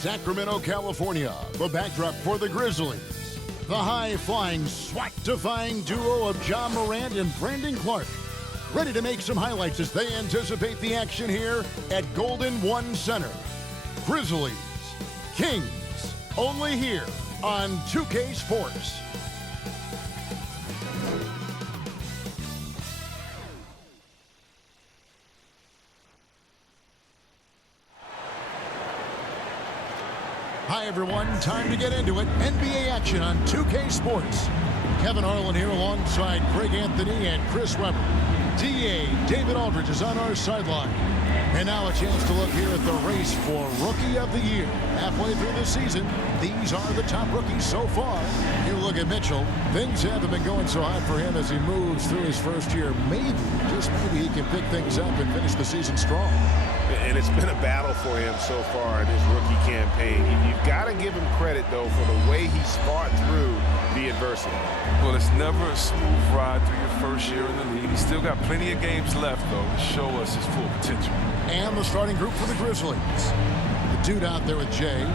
Sacramento, California, the backdrop for the Grizzlies. The high-flying, SWAT-defying duo of John Morant and Brandon Clark, ready to make some highlights as they anticipate the action here at Golden One Center. Grizzlies Kings, only here on 2K Sports. Hi everyone, time to get into it. NBA action on 2K Sports. Kevin Harlan here alongside Greg Anthony and Chris Webber. DA David Aldridge is on our sideline. And now a chance to look here at the race for Rookie of the Year. Halfway through the season, these are the top rookies so far. You look at Mitchell, things haven't been going so hot for him as he moves through his first year. Maybe, just maybe he can pick things up and finish the season strong. And it's been a battle for him so far in his rookie campaign. You've got to give him credit, though, for the way he's fought through the adversity. Well, it's never a smooth ride through your first year in the league. He's still got plenty of games left, though, to show us his full potential. And the starting group for the Grizzlies. The dude out there with Jay.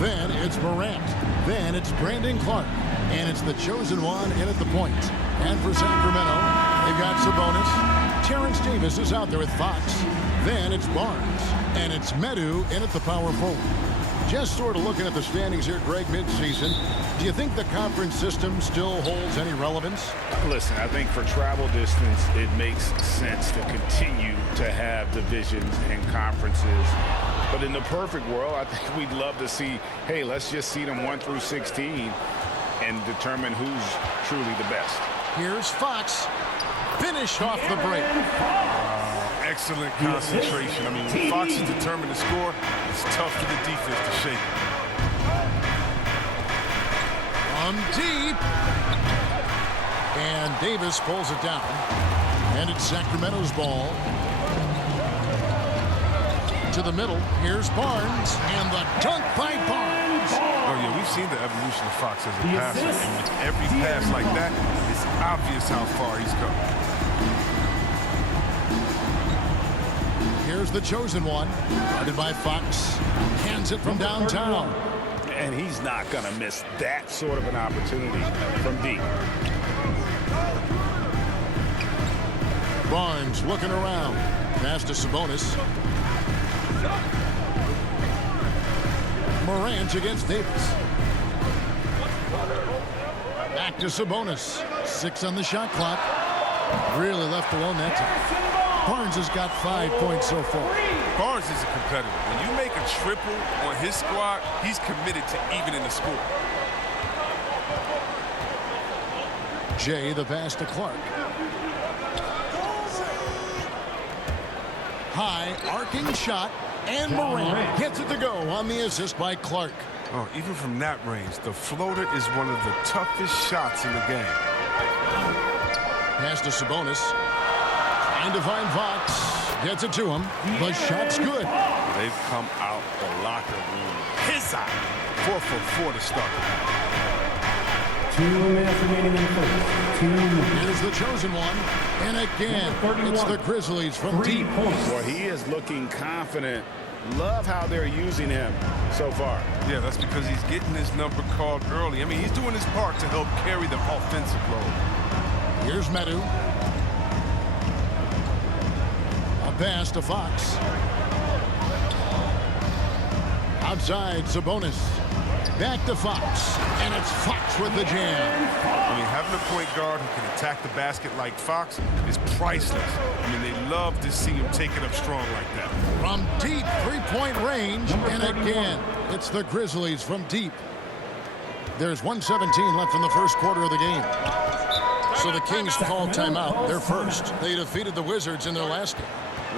Then it's Morant. Then it's Brandon Clark. And it's the chosen one in at the point. And for Sacramento, they've got Sabonis. Terrence Davis is out there with Fox. Then it's Barnes. And it's Medu in at the power forward. Just sort of looking at the standings here, Greg, midseason. Do you think the conference system still holds any relevance? Listen, I think for travel distance, it makes sense to continue to have divisions and conferences. But in the perfect world, I think we'd love to see, hey, let's just see them 1 through 16 and determine who's truly the best. Here's Fox. Finished off the break. Excellent concentration. I mean, when Fox is determined to score, it's tough for the defense to shake. From deep. And Davis pulls it down. And it's Sacramento's ball. To the middle. Here's Barnes. And the dunk by Barnes. Oh, yeah, we've seen the evolution of Fox as a passer. And with every pass like that, it's obvious how far he's come. Here's the chosen one, guarded by Fox. Hands it from downtown. And he's not going to miss that sort of an opportunity from deep. Barnes looking around. Pass to Sabonis. Morant against Davis. Back to Sabonis. 6 on the shot clock. Really left alone that time. Barnes has got 5 points so far. Barnes is a competitor. When you make a triple on his squad, he's committed to evening the score. Jay, the pass to Clark. High, arcing shot, and Morant gets it to go on the assist by Clark. Oh, even from that range, the floater is one of the toughest shots in the game. Pass to Sabonis. Trying to find Fox. Gets it to him. The shot's good. They've come out the locker room his eye. 4 for 4 to start. 2 minutes remaining in the first. 2 minutes. Here's the chosen one. And again, it's the Grizzlies from deep. Well, he is looking confident. Love how they're using him so far. Yeah, that's because he's getting his number called early. I mean, he's doing his part to help carry the offensive load. Here's Medu. Pass to Fox. Outside, Sabonis. Back to Fox. And it's Fox with the jam. I mean, having a point guard who can attack the basket like Fox is priceless. I mean, they love to see him take it up strong like that. From deep, 3-point range. And again, it's the Grizzlies from deep. There's 1:17 left in the first quarter of the game. So the Kings called timeout. They're first. They defeated the Wizards in their last game.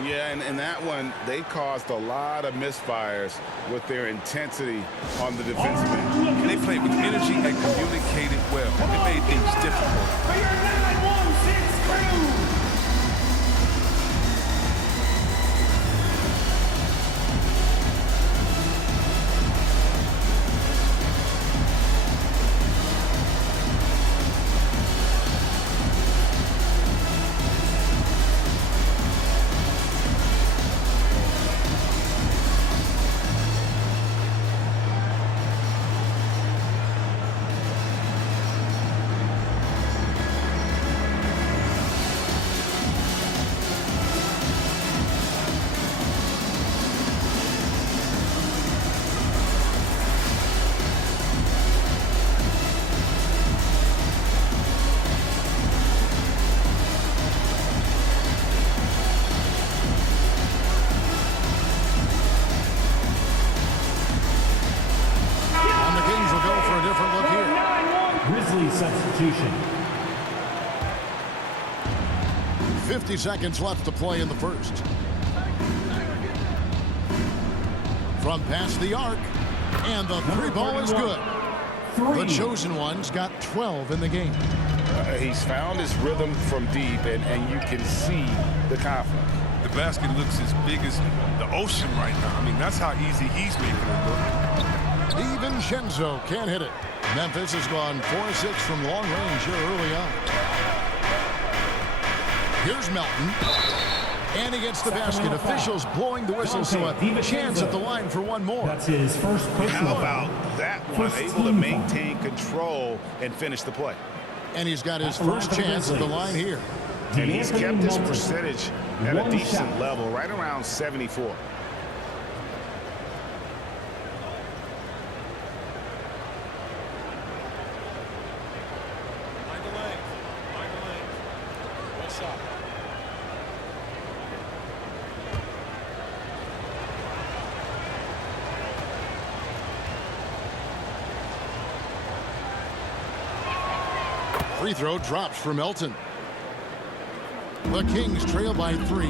Yeah, and that one, they caused a lot of misfires with their intensity on the defensive end. They played with energy and communicated well. It made things difficult. For your 916 crew. 50 seconds left to play in the first. From past the arc, and the three ball is good. The chosen one's got 12 in the game. He's found his rhythm from deep, and you can see the confidence. The basket looks as big as the ocean right now. I mean, that's how easy he's making it look. DiVincenzo can't hit it. Memphis has gone 4-6 from long range here early on. Here's Melton. And he gets the basket. Officials blowing the whistle, so a chance at the line for one more. That's his first personal. How about that one? Able to maintain control and finish the play. And he's got his first chance at the line here. And he's kept his percentage at a decent level, right around 74. Free throw drops for Melton. The Kings trail by 3.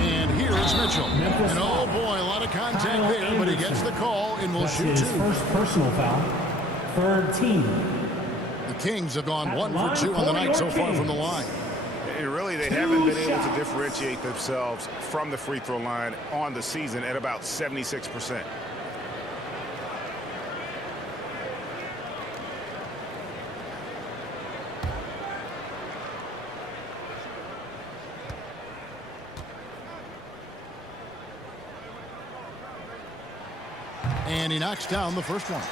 And here is Mitchell. And oh boy, a lot of contact there, but he gets the call and will shoot 2. First personal foul. Third team. The Kings have gone 1 for 2 on the night so far from the line. And really, they haven't been able to differentiate themselves from the free throw line on the season at about 76%. And he knocks down the first one.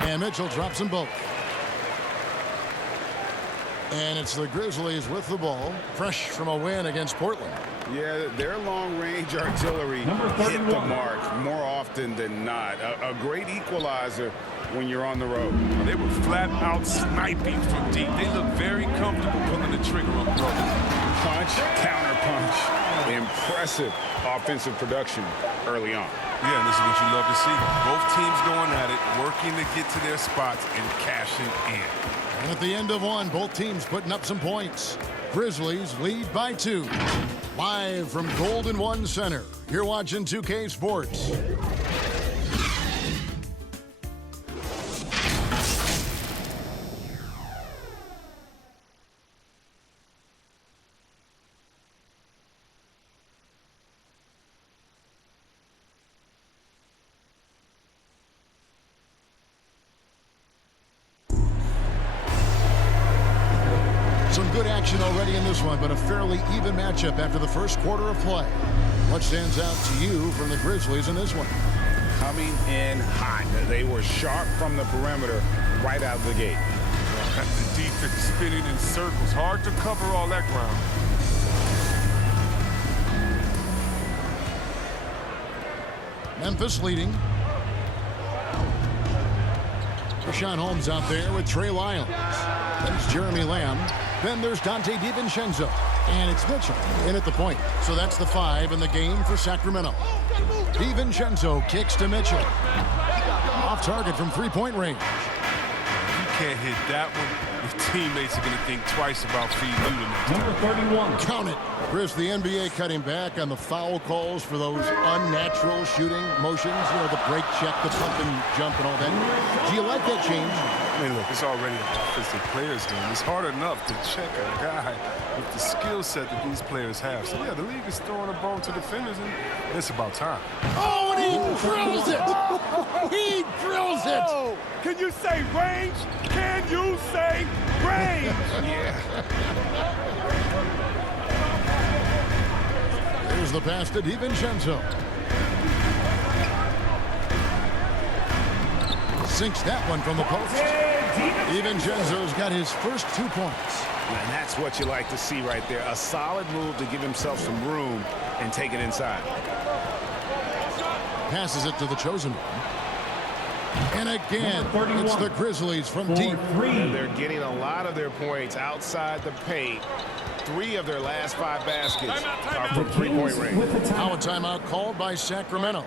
And Mitchell drops them both. And it's the Grizzlies with the ball, fresh from a win against Portland. Yeah, their long-range artillery hit the mark more often than not. A great equalizer when you're on the road. They were flat out sniping from deep. They look very comfortable pulling the trigger on the road. Punch, counter punch. Impressive offensive production early on. Yeah, and this is what you love to see. Both teams going at it, working to get to their spots and cashing in. And at the end of one, both teams putting up some points. Grizzlies lead by 2. Live from Golden One Center, you're watching 2K Sports. Some good action already in this one, but a fairly even matchup after the first quarter of play. What stands out to you from the Grizzlies in this one? Coming in hot. They were sharp from the perimeter right out of the gate. The defense spinning in circles. Hard to cover all that ground. Memphis leading. Rashawn Holmes out there with Trey Lyles. There's Jeremy Lamb. Then there's Dante DiVincenzo. And it's Mitchell in at the point. So that's the 5 in the game for Sacramento. DiVincenzo kicks to Mitchell. Off target from three-point range. You can't hit that one. Your teammates are going to think twice about feeding you the next time. Number 31. Count it. Chris, the NBA cutting back on the foul calls for those unnatural shooting motions. You know, the break check, the pump and jump and all that. Do you like that change? I mean, look, it's already an offensive player's game. It's hard enough to check a guy with the skill set that these players have. So, yeah, the league is throwing a bone to defenders, and it's about time. Oh, and he drills it! He drills it! Can you say range? Can you say range? Yeah. Here's the pass to DiVincenzo. Sinks that one from the post. DiVincenzo's got his first 2 points. And that's what you like to see right there. A solid move to give himself some room and take it inside. passes it to the chosen one. And again, it's the Grizzlies from deep. And they're getting a lot of their points outside the paint. 3 of their last 5 baskets are from three-point range. Now a timeout called by Sacramento.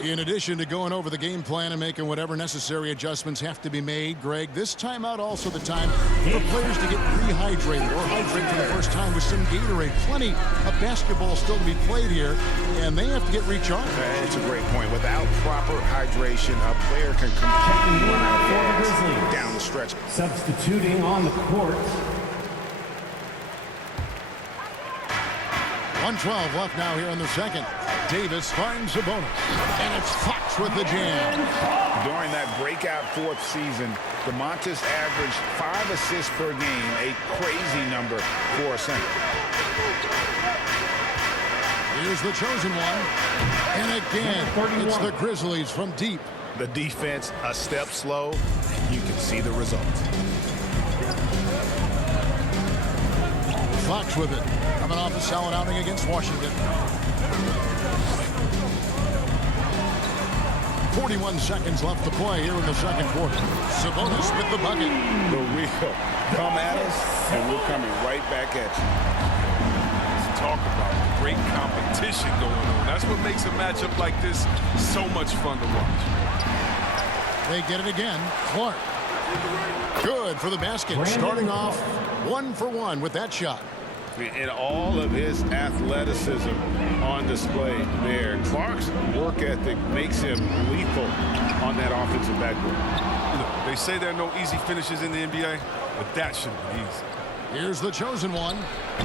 In addition to going over the game plan and making whatever necessary adjustments have to be made, Greg, this timeout also the time for players to get rehydrated or hydrate for the first time with some Gatorade. Plenty of basketball still to be played here, and they have to get recharged. It's a great point. Without proper hydration, a player can completely run out of gas down the stretch. Substituting on the court. 1:12 left now here in the second. Davis finds a bonus, and it's Fox with the jam. During that breakout 4th season, DeMontis averaged 5 assists per game, a crazy number for a center. Here's the chosen one, and again, it's the Grizzlies from deep. The defense a step slow, and you can see the results. Fox with it, coming off a solid outing against Washington. 41 seconds left to play here in the second quarter. Sabonis with the bucket. The real come at us, and we're coming right back at you. Let's talk about great competition going on. That's what makes a matchup like this so much fun to watch. They get it again. Clark. Good for the basket. Starting off 1 for 1 with that shot. And all of his athleticism on display there. Clark's work ethic makes him lethal on that offensive backboard. Look, they say there are no easy finishes in the NBA, but that should be easy. Here's the chosen one.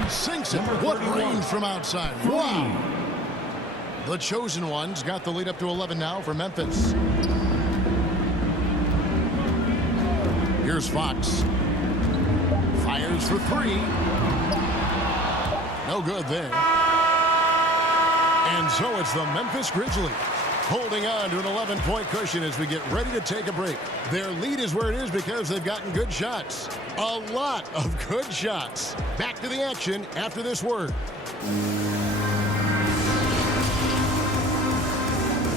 Sinks it. What range from outside. Wow. The chosen one's got the lead up to 11 now for Memphis. Here's Fox. Fires for 3. No good there. And so it's the Memphis Grizzlies holding on to an 11-point cushion as we get ready to take a break. Their lead is where it is because they've gotten good shots. A lot of good shots. Back to the action after this word.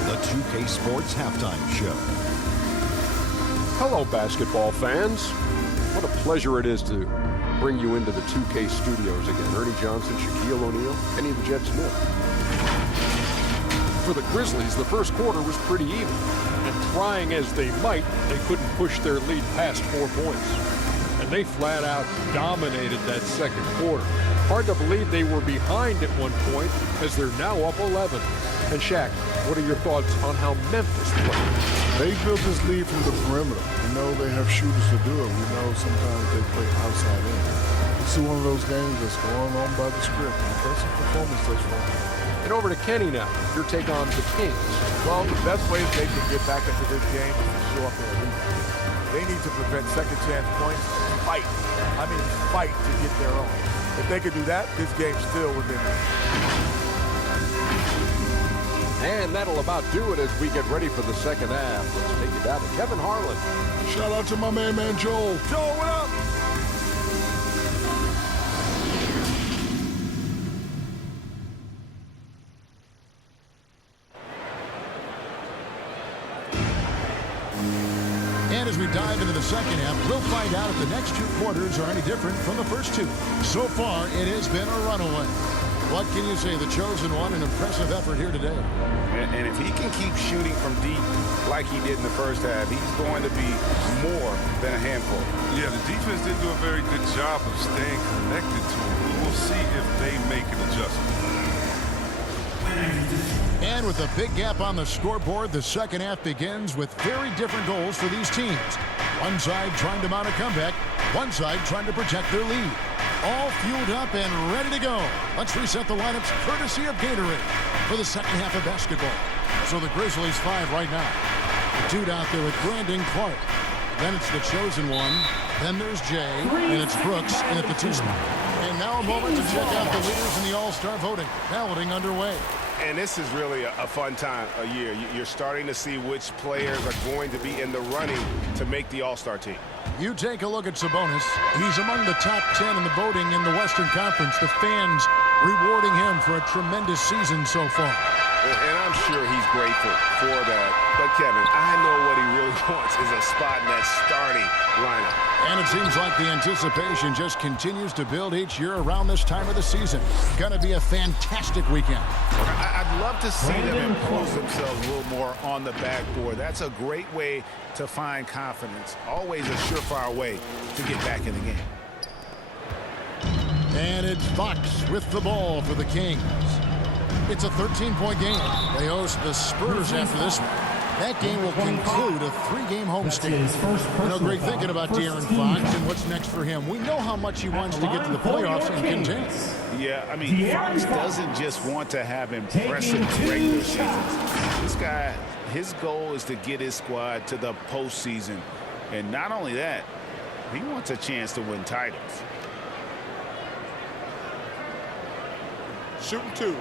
The 2K Sports Halftime Show. Hello, basketball fans. What a pleasure it is to bring you into the 2K studios again. Ernie Johnson, Shaquille O'Neal, Kenny the Jet Smith. For the Grizzlies, the first quarter was pretty even. And trying as they might, they couldn't push their lead past 4 points. And they flat out dominated that second quarter. Hard to believe they were behind at one point as they're now up 11. And Shaq, what are your thoughts on how Memphis played? They built this lead from the perimeter. We know they have shooters to do it. We know sometimes they play outside in. This is one of those games that's going on by the script. Impressive performance thus far. And over to Kenny now. Your take on the Kings. Well, the best way they can get back into this game is to show up in a lead. They need to prevent second chance points. Fight. I mean, fight to get their own. If they could do that, this game's still within reach. And that'll about do it as we get ready for the second half. Let's take you down to Kevin Harlan. Shout out to my man Joel. Joel, what up? And as we dive into the second half, we'll find out if the next 2 quarters are any different from the first 2. So far, it has been a runaway. What can you say? The chosen one, an impressive effort here today. And if he can keep shooting from deep like he did in the first half, he's going to be more than a handful. Yeah, the defense didn't do a very good job of staying connected to him. We'll see if they make an adjustment. And with a big gap on the scoreboard, the second half begins with very different goals for these teams. One side trying to mount a comeback, one side trying to protect their lead. All fueled up and ready to go. Let's reset the lineups courtesy of Gatorade for the second half of basketball. So the Grizzlies 5 right now. The dude out there with Brandon Clark. Then it's the chosen one. Then there's Jay. And it's Brooks in at the 2 spot. And now a moment to check out the leaders in the All-Star voting. Balloting underway. And this is really a fun time of year. You're starting to see which players are going to be in the running to make the All-Star team. You take a look at Sabonis. He's among the top 10 in the voting in the Western Conference. The fans rewarding him for a tremendous season so far. And I'm sure he's grateful for that. But, Kevin, I know what he really wants is a spot in that starting lineup. And it seems like the anticipation just continues to build each year around this time of the season. Going to be a fantastic weekend. I'd love to see them impose themselves a little more on the backboard. That's a great way to find confidence. Always a surefire way to get back in the game. And it's Fox with the ball for the Kings. It's a 13-point game. They host the Spurs after this one. That game will conclude a 3-game homestand. Great thinking about De'Aaron Fox and what's next for him. We know how much he wants to get to the playoffs and contend. Yeah, I mean, Fox doesn't just want to have impressive regular seasons. This guy, his goal is to get his squad to the postseason. And not only that, he wants a chance to win titles. Shooting 2.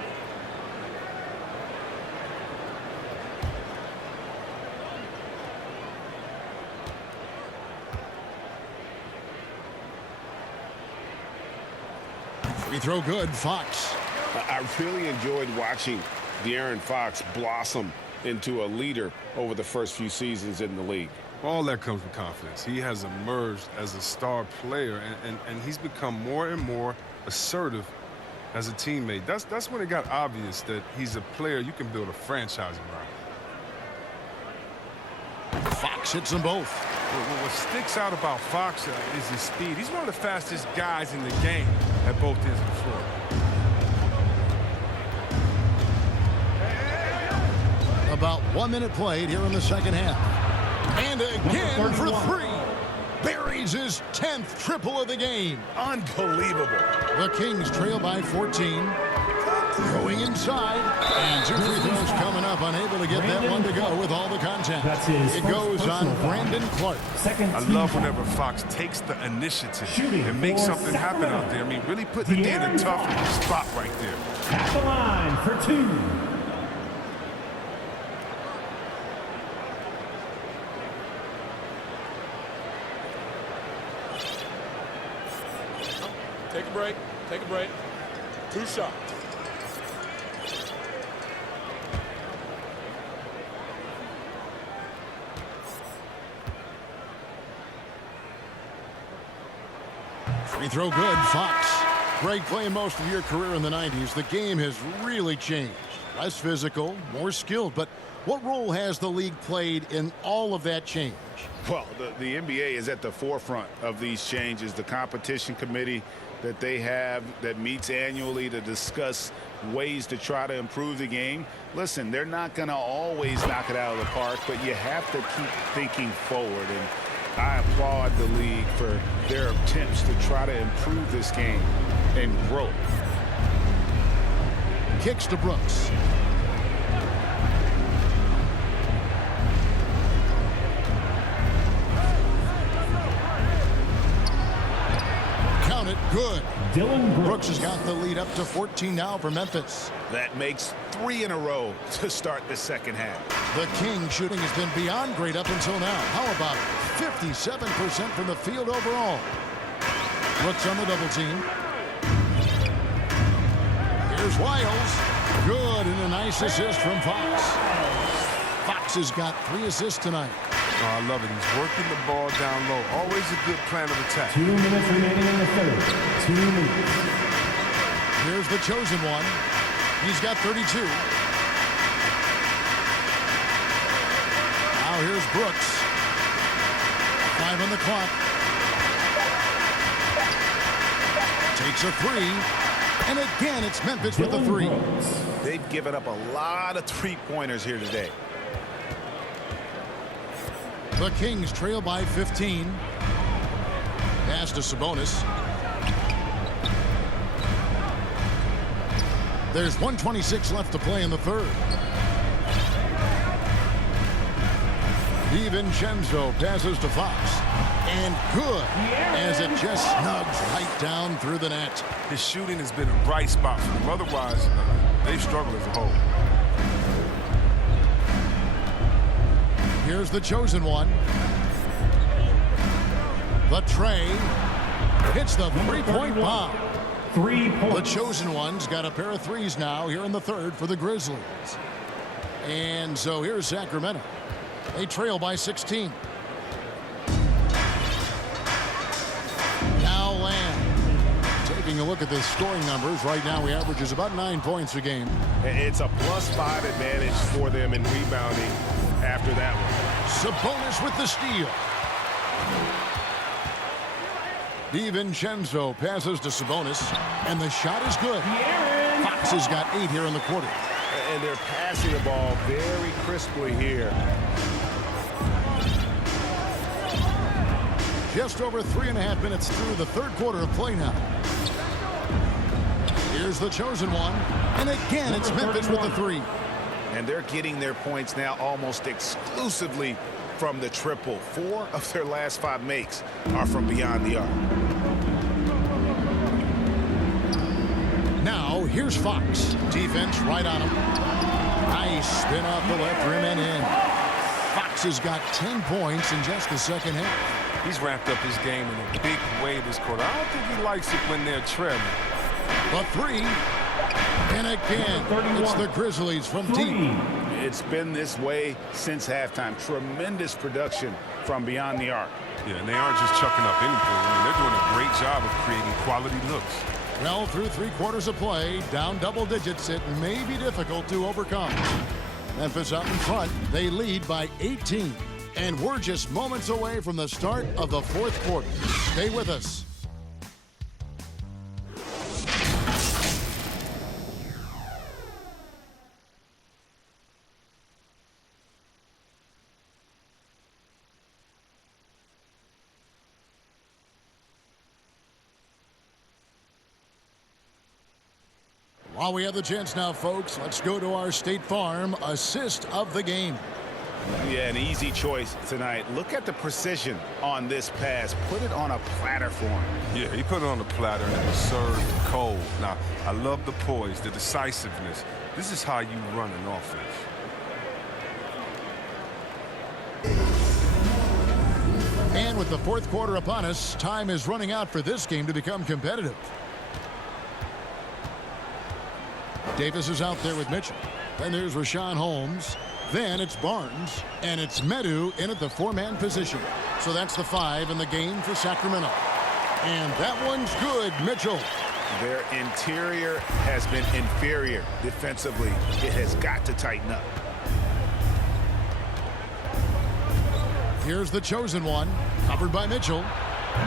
Free throw good, Fox. I really enjoyed watching De'Aaron Fox blossom into a leader over the first few seasons in the league. All that comes with confidence. He has emerged as a star player, and he's become more and more assertive as a teammate. That's when it got obvious that he's a player you can build a franchise around. Fox hits them both. What sticks out about Fox is his speed. He's one of the fastest guys in the game at both ends of the floor. About 1 minute played here in the second half. And again for 3. Buries his 10th triple of the game. Unbelievable. The Kings trail by 14. Going inside. And 2 free throws coming up. Unable to get that one to go with all the contact. It goes on Brandon Clark. I love whenever Fox takes the initiative and makes something happen out there. I mean, really putting it in a tough spot right there. At the line for 2. Take a break. Take a break. 2 shots. Free throw good, Fox. Greg, playing most of your career in the 90s, the game has really changed. Less physical, more skilled, but what role has the league played in all of that change? Well, the NBA is at the forefront of these changes. The competition committee that they have that meets annually to discuss ways to try to improve the game. Listen, they're not going to always knock it out of the park, but you have to keep thinking forward. And I applaud the league for their attempts to try to improve this game and grow. Kicks to Brooks. Count it, good. Dylan Brooks has got the lead up to 14 now for Memphis. That makes 3 in a row to start the second half. The Kings shooting has been beyond great up until now. How about 57% from the field overall? Brooks on the double team. Here's Wiles. Good, and a nice assist from Fox. Fox has got 3 assists tonight. Oh, I love it. He's working the ball down low. Always a good plan of attack. 2 minutes remaining in the third. 2 minutes. Here's the chosen one. He's got 32. Now here's Brooks. 5 on the clock. Takes a 3. And again, it's Memphis with the 3. They've given up a lot of three-pointers here today. The Kings trail by 15. Pass to Sabonis. There's 1:26 left to play in the third. DiVincenzo passes to Fox. And good, as it just snugs right down through the net. His shooting has been a bright spot for them. Otherwise, they've struggled as a whole. Here's the chosen one. The tray hits the 3-point bomb. 3 The points. chosen one's got a pair of threes now here in the third for the Grizzlies. And so here's Sacramento. They trail by 16. Now Lamb. Taking a look at the scoring numbers, right now he averages about 9 points a game. It's a +5 advantage for them in rebounding after that one. Sabonis with the steal. DiVincenzo passes to Sabonis, and the shot is good. Fox has got 8 here in the quarter. And they're passing the ball very crisply here. Just over 3.5 minutes through the third quarter of play now. Here's the chosen one, and again it's Memphis with the 3. And they're getting their points now almost exclusively from the triple. 4 of their last 5 makes are from beyond the arc. Now here's Fox. Defense right on him. Nice spin off the left rim and in. Fox has got 10 points in just the second half. He's ramped up his game in a big way this quarter. I don't think he likes it when they're trailing. The 3. And again, it's the Grizzlies from deep. It's been this way since halftime. Tremendous production from beyond the arc. Yeah, and they aren't just chucking up anything. I mean, they're doing a great job of creating quality looks. Well, through 3 quarters of play, down double digits, it may be difficult to overcome. Memphis out in front. They lead by 18. And we're just moments away from the start of the fourth quarter. Stay with us. While we have the chance now, folks, let's go to our State Farm assist of the game. Yeah, an easy choice tonight. Look at the precision on this pass. Put it on a platter for him. Yeah, he put it on the platter and it was served cold. Now, I love the poise, the decisiveness. This is how you run an offense. And with the fourth quarter upon us, time is running out for this game to become competitive. Davis is out there with Mitchell. Then there's Rashawn Holmes. Then it's Barnes. And it's Medu in at the 4-man position. So that's the 5 in the game for Sacramento. And that one's good, Mitchell. Their interior has been inferior defensively. It has got to tighten up. Here's the chosen one. Covered by Mitchell.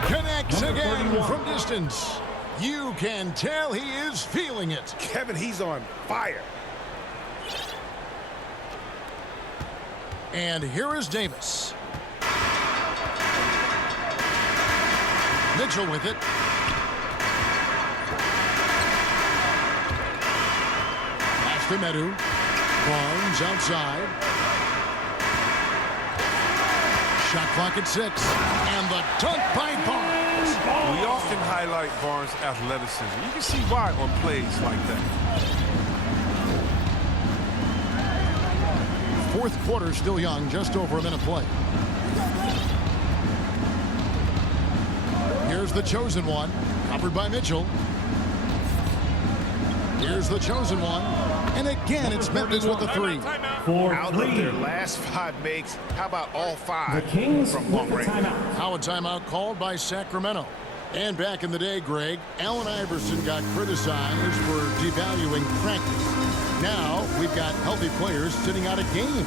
Connects again from distance. You can tell he is feeling it. Kevin, he's on fire. And here is Davis. Mitchell with it. Pass to Medu. Barnes outside. Shot clock at 6. And the dunk by Barnes. We often highlight Barnes' athleticism. You can see why on plays like that. Fourth quarter still young, just over a minute play. Here's the chosen one, covered by Mitchell. Here's the chosen one, and again it's Memphis with the 3. Out of their last 5 makes, how about all 5 The Kings from long range? How a timeout called by Sacramento. And back in the day, Greg, Allen Iverson got criticized for devaluing practice. Now we've got healthy players sitting out a game.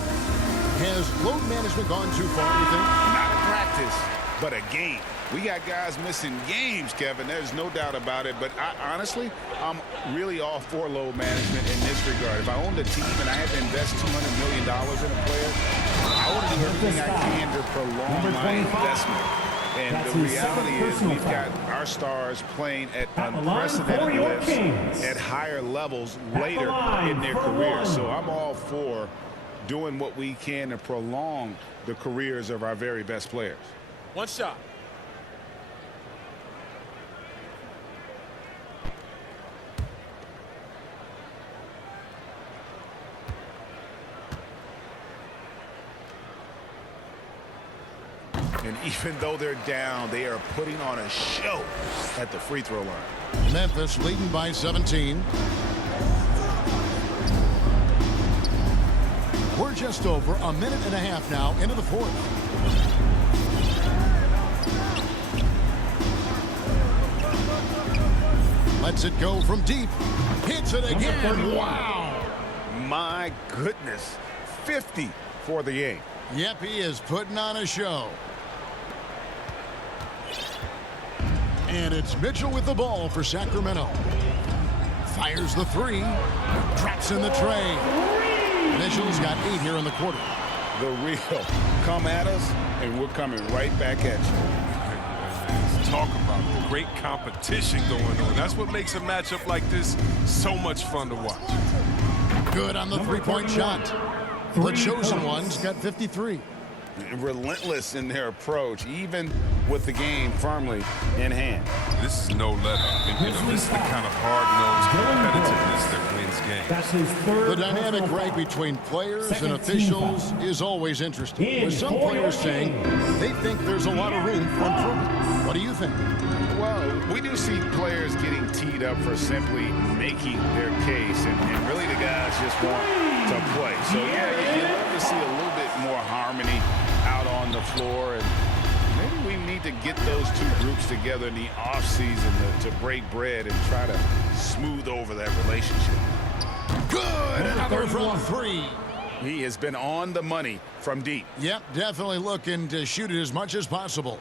Has load management gone too far, you think? Not a practice, but a game. We got guys missing games, Kevin. There's no doubt about it. But honestly, I'm really all for load management in this regard. If I owned a team and I had to invest $200 million in a player, I want to do everything I can to prolong my investment. And the reality is we've got our stars playing at unprecedented lifts at higher levels later in their careers. So I'm all for doing what we can to prolong the careers of our very best players. One shot. And even though they're down, they are putting on a show at the free throw line. Memphis leading by 17. We're just over a minute and a half now into the fourth. Lets it go from deep. Hits it again. Wow. My goodness. 50 for the game. Yep, he is putting on a show. And it's Mitchell with the ball for Sacramento. Fires the three. Drops in the tray. Mitchell's got 8 here in the quarter. The real. Come at us, and we're coming right back at you. Talk about the great competition going on. That's what makes a matchup like this so much fun to watch. Good on the three-point shot. The chosen one's got 53. Relentless in their approach, even with the game firmly in hand. This is no let-up. This is the kind of hard-nosed competitiveness that wins games. That's his third. The dynamic right between players and officials is always interesting. With some players saying they think there's a lot of room for improvement. What do you think? Well, we do see players getting teed up for simply making their case, and really the guys just want to play. So, yeah, you love to see a little bit more harmony out on the floor, and maybe we need to get those two groups together in the offseason to break bread and try to smooth over that relationship. Good! Another from 3. He has been on the money from deep. Yep, definitely looking to shoot it as much as possible.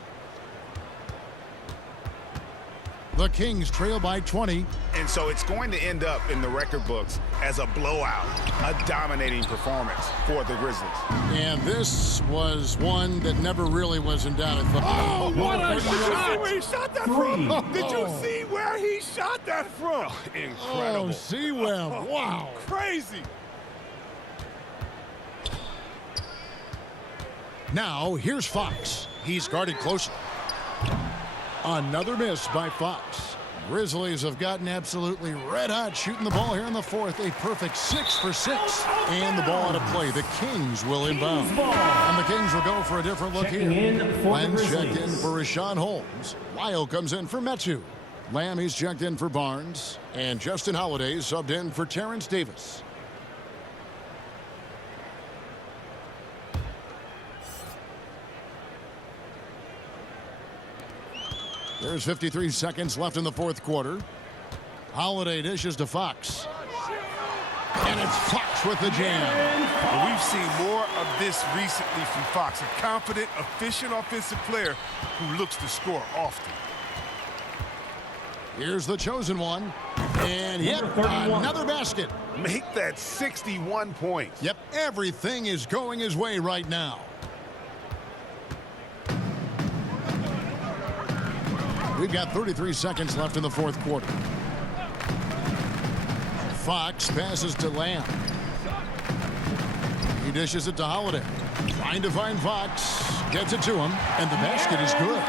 The Kings trail by 20. And so it's going to end up in the record books as a blowout, a dominating performance for the Grizzlies. And this was one that never really was in doubt. Oh, what a shot! Where he shot that from? Did you see where he shot that from? Incredible. Oh, C-Web. Wow. Crazy. Now, here's Fox. He's guarded closely. Another miss by Fox. Grizzlies have gotten absolutely red hot shooting the ball here in the fourth. A perfect 6 for 6. And the ball out of play. The Kings will inbound. And the Kings will go for a different look here. Len's checked in for Rashawn Holmes. Lyle comes in for Metu. Lamb, he's checked in for Barnes. And Justin Holiday subbed in for Terrence Davis. There's 53 seconds left in the fourth quarter. Holiday dishes to Fox. And it's Fox with the jam. Well, we've seen more of this recently from Fox, a confident, efficient offensive player who looks to score often. Here's the chosen one. And yep, another basket. Make that 61 points. Yep, everything is going his way right now. We've got 33 seconds left in the fourth quarter. Fox passes to Lamb. He dishes it to Holiday. Trying to find Fox. Gets it to him. And the basket is good.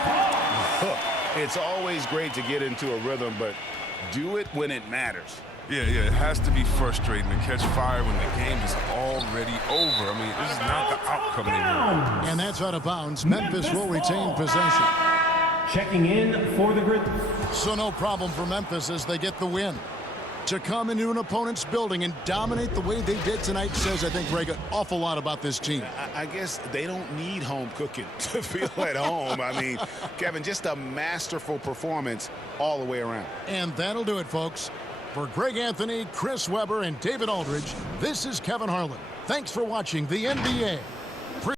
It's always great to get into a rhythm, but do it when it matters. Yeah, it has to be frustrating to catch fire when the game is already over. I mean, this is not the outcome they want. And that's out of bounds. Memphis will retain possession. Checking in for the Grizzlies. So no problem for Memphis as they get the win. To come into an opponent's building and dominate the way they did tonight says, I think, Greg, an awful lot about this team. I guess they don't need home cooking to feel at home. I mean, Kevin, just a masterful performance all the way around. And that'll do it, folks. For Greg Anthony, Chris Webber, and David Aldridge, this is Kevin Harlan. Thanks for watching the NBA.